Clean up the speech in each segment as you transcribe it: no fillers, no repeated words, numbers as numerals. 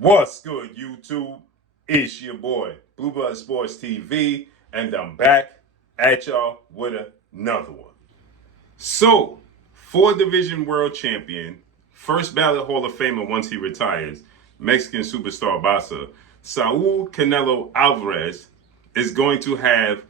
What's good, YouTube? It's your boy, Blue Blood Sports TV, and I'm back at y'all with another one. So, four-division world champion, first ballot Hall of Famer once he retires, Mexican superstar boxer, Saul Canelo Alvarez is going to have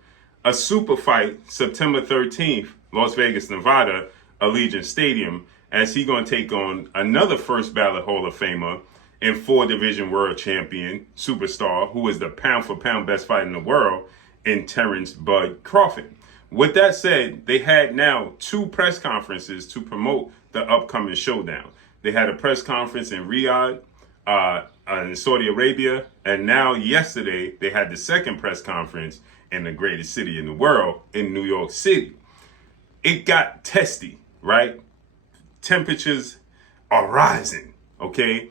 a super fight September 13th, Las Vegas, Nevada, Allegiant Stadium, as he's going to take on another first ballot Hall of Famer and four-division world champion superstar who is the pound-for-pound best fighter in the world in Terrence Bud Crawford. With that said, they had now two press conferences to promote the upcoming showdown. They had a press conference in Riyadh, in Saudi Arabia, and now yesterday they had the second press conference in the greatest city in the world, in New York City. It got testy, right? Temperatures are rising, okay?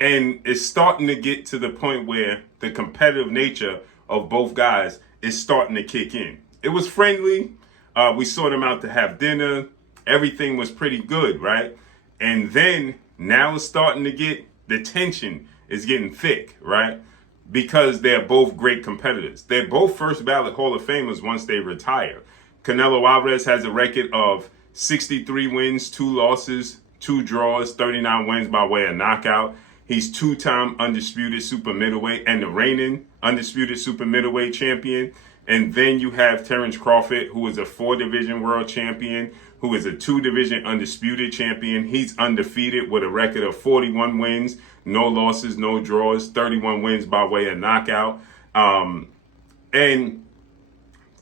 And it's starting to get to the point where the competitive nature of both guys is starting to kick in. It was friendly. We saw them out to have dinner. Everything was pretty good, right? And then now it's starting to get, the tension is getting thick, right? Because they're both great competitors. They're both first ballot Hall of Famers once they retire. Canelo Alvarez has a record of 63 wins, 2 losses, 2 draws, 39 wins by way of knockout. He's two-time undisputed super middleweight and the reigning undisputed super middleweight champion. And then you have Terrence Crawford, who is a 4-division world champion, who is a 2-division undisputed champion. He's undefeated with a record of 41 wins, no losses, no draws, 31 wins by way of knockout. And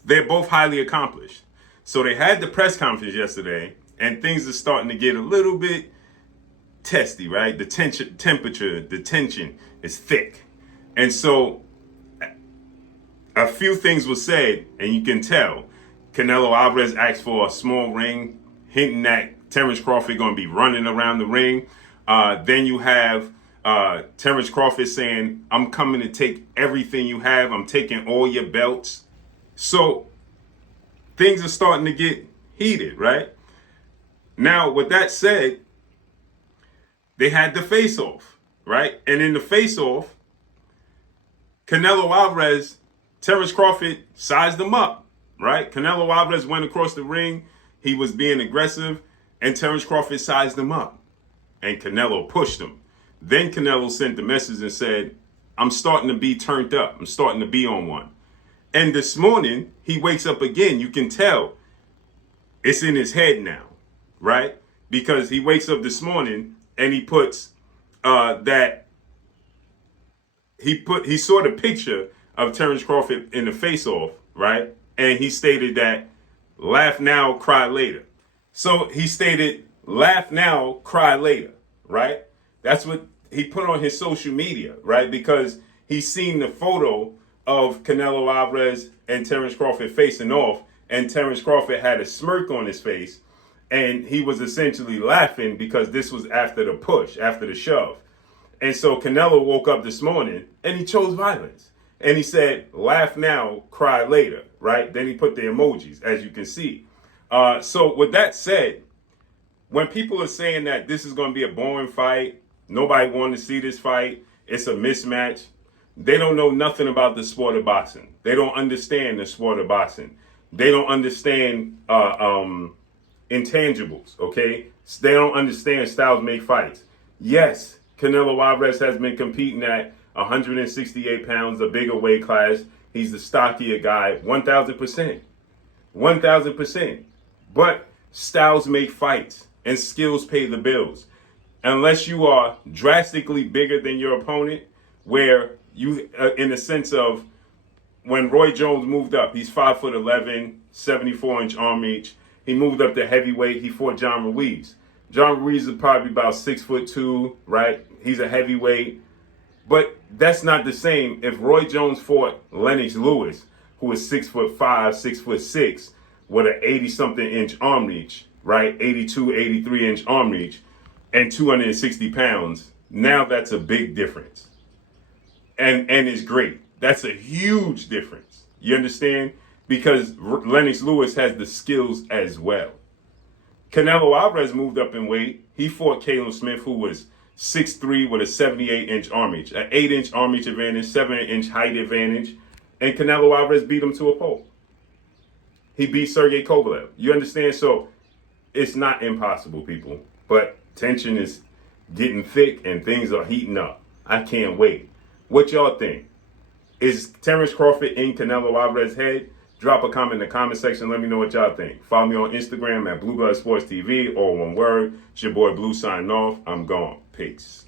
they're both highly accomplished. So they had the press conference yesterday, and things are starting to get a little bit testy, right? The tension is thick. And so a few things were said, and you can tell. Canelo Alvarez asked for a small ring, hinting that Terrence Crawford going to be running around the ring. Then you have Terrence Crawford saying, I'm coming to take everything you have. I'm taking all your belts. So things are starting to get heated, right? Now, with that said, they had the face-off, right? And in the face-off, Canelo Alvarez, Terrence Crawford sized him up, right? Canelo Alvarez went across the ring. He was being aggressive, and Terrence Crawford sized him up. And Canelo pushed him. Then Canelo sent the message and said, I'm starting to be turned up. I'm starting to be on one. And this morning, he wakes up again. You can tell it's in his head now, right? Because he wakes up this morning and he puts he saw the picture of Terrence Crawford in the face-off, right? And he stated that, laugh now, cry later. So he stated, laugh now, cry later, right? That's what he put on his social media, right? Because he's seen the photo of Canelo Alvarez and Terrence Crawford facing off, and Terrence Crawford had a smirk on his face, and he was essentially laughing because this was after the push, after the shove. And so Canelo woke up this morning and he chose violence. And he said, laugh now, cry later, right? Then he put the emojis, as you can see. So with that said, when people are saying that this is going to be a boring fight, nobody wanted to see this fight, it's a mismatch, they don't know nothing about the sport of boxing. They don't understand the sport of boxing. They don't understand intangibles, okay? They don't understand styles make fights. Yes, Canelo Alvarez has been competing at 168 pounds, a bigger weight class. He's the stockier guy, 1,000%. 1,000%. But styles make fights, and skills pay the bills. Unless you are drastically bigger than your opponent, where you, in the sense of when Roy Jones moved up, he's 5'11", 74-inch arm reach. He moved up to heavyweight. He fought John Ruiz. John Ruiz is probably about 6'2", right? He's a heavyweight. But that's not the same if Roy Jones fought Lennox Lewis, who is 6'5", 6'6", with an 80-something inch arm reach, right? 82, 83-inch arm reach, and 260 pounds. Now that's a big difference. And it's great. That's a huge difference. You understand? Because Lennox Lewis has the skills as well. Canelo Alvarez moved up in weight. He fought Caleb Smith, who was 6'3" with a 78-inch arm reach, an 8-inch arm reach advantage, 7-inch height advantage, and Canelo Alvarez beat him to a pulp. He beat Sergey Kovalev. You understand? So it's not impossible, people. But tension is getting thick and things are heating up. I can't wait. What y'all think? Is Terrence Crawford in Canelo Alvarez's head? Drop a comment in the comment section. Let me know what y'all think. Follow me on Instagram at Blue Blood Sports TV, all one word. It's your boy Blue signing off. I'm gone. Peace.